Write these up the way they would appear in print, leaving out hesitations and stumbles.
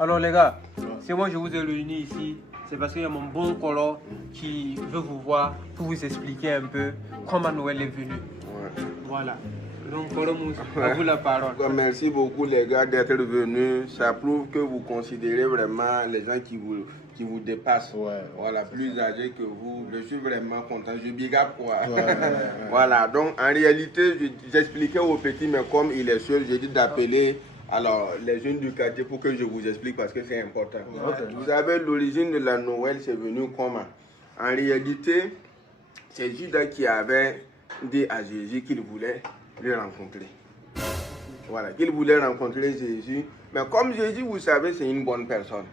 Alors les gars, si moi je vous ai réunis ici, c'est parce qu'il y a mon bon colo qui veut vous voir pour vous expliquer un peu comment Noël est venu. Ouais. Voilà. Donc Colomous, à vous la parole. Merci beaucoup les gars d'être venus. Ça prouve que vous considérez vraiment les gens qui vous dépassent. Ouais. Voilà, plus âgés que vous. Je suis vraiment content. Je big up quoi. Voilà, donc en réalité, j'expliquais au petit, mais comme il est seul, j'ai dit d'appeler alors les jeunes du quartier pour que je vous explique parce que c'est important. Okay. Vous savez, l'origine de la Noël, c'est venu comment? En réalité, c'est Judas qui avait dit à Jésus qu'il voulait le rencontrer. Voilà, qu'il voulait rencontrer Jésus. Mais comme Jésus, vous savez, c'est une bonne personne.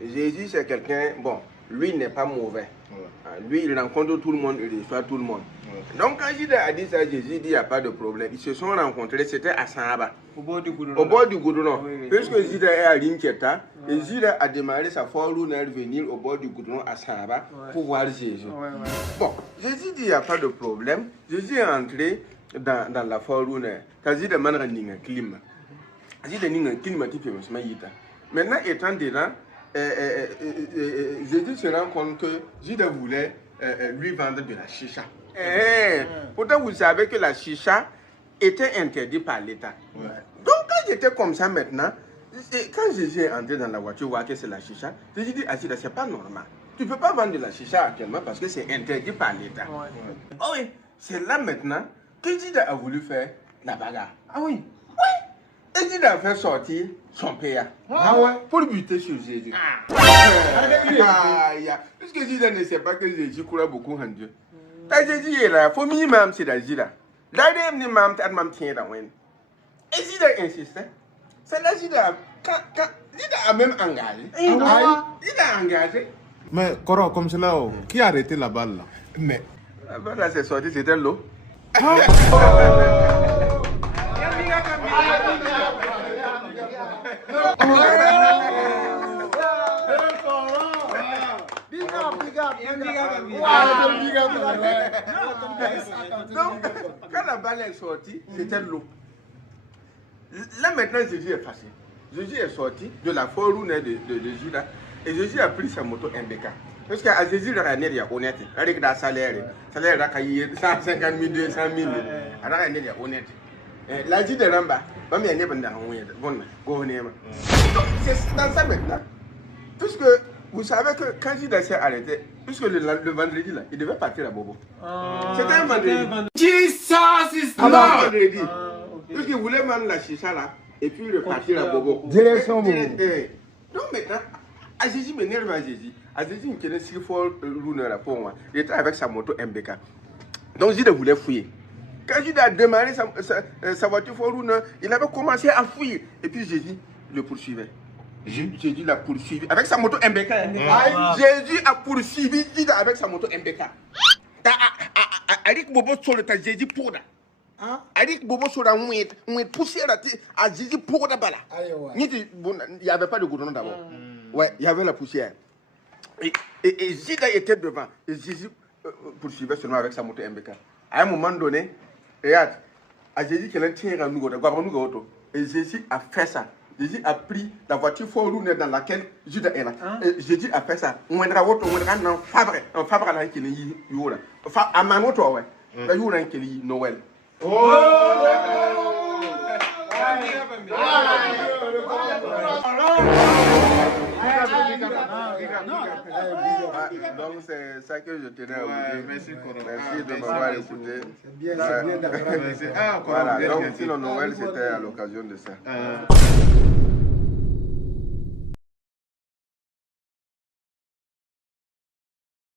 Jésus, c'est quelqu'un, bon, lui n'est pas mauvais. Lui, il rencontre tout le monde, il reçoit tout le monde. Donc, quand Judas a dit ça, Jésus dit, il n'y a pas de problème. Ils se sont rencontrés, c'était à Sahaba. Au bord du goudron. Au bord du goudron. Oui. Puisque Judas est à Limketa, et Judas a démarré sa fortune à venir au bord du goudron à Sahaba pour voir Jésus. Bon, Jésus dit, il n'y a pas de problème. Jésus est entré dans la fortune. Quand Judas m'a rendu un climat. Judas a un climat qui fait maintenant, étant dedans, Jésus se rend compte que Judas voulait lui vendre de la chicha. Pourtant, vous savez que la chicha était interdite par l'État. Donc, quand j'étais comme ça maintenant, quand Jésus est entré dans la voiture, voir que c'est la chicha, Jésus dit à Judas, c'est pas normal. Tu ne peux pas vendre de la chicha actuellement parce que c'est interdit par l'État. Oh oui, c'est là maintenant que Judas a voulu faire la bagarre. Ah oui. Et Judas a fait sortir son père pour buter sur Jésus. Puisque Judas ne sait pas que Jésus croit beaucoup en Dieu. Quand Jésus est là, il faut minimum c'est la Judas. Là, il y a un mam tient dans le. Et Judas insistait. C'est là Judas a même engagé. Il a engagé. Mais Koro, comme cela, qui a arrêté la balle là? Mais la balle là, c'est sorti, c'était l'eau. Donc, quand la balle est sortie, c'était l'eau. Là maintenant, Jésus est passé. Jésus est sorti de la forêt de Judas et Jésus a pris sa moto MBK. Parce qu'à Jésus, il y a honnête. Avec le salaire, il y a 150 000, 200 000. Il y a honnête. La vie de Ramba, c'est dans ça maintenant. Puisque vous savez que quand Judas s'est arrêté, puisque le vendredi là, il devait partir à Bobo. C'était un vendredi. Jesus is Lord! Puisqu'il voulait vendre la chicha là, et puis repartir à Bobo. Direction Bobo. Donc maintenant, à Jésus m'énerve à Jésus. À Jésus, il connaît 6 fois l'une pour moi. Il était avec sa moto MBK. Donc Judas voulait fouiller. Quand Judas a démarré sa voiture Forune, il avait commencé à fuir. Et puis Jésus le poursuivait. Jésus l'a poursuivi avec sa moto MBK. Jésus a poursuivi Judas avec sa moto MBK. Avec Bobo sur le tas, Jésus pour là. Avec Bobo sur la mouette, poussé à Jésus pour là. Il n'y avait pas de goudron d'abord. Ouais, il y avait la poussière. Et Judas était devant. Et Jésus poursuivait seulement avec sa moto MBK. À un moment donné, regarde, à Jésus qui a tiré un nouveau, et Jésus a fait ça. Jésus a pris la voiture forune dans laquelle Judas est là. Et Jésus a fait ça. On est en fabre à la qui est là. À ma moto, ouais. La youra qui est Noël. Donc c'est ça que je tenais à vous dire. Merci de m'avoir écouté. C'est bien d'avoir. Voilà, donc sinon Noël c'était à l'occasion de ça.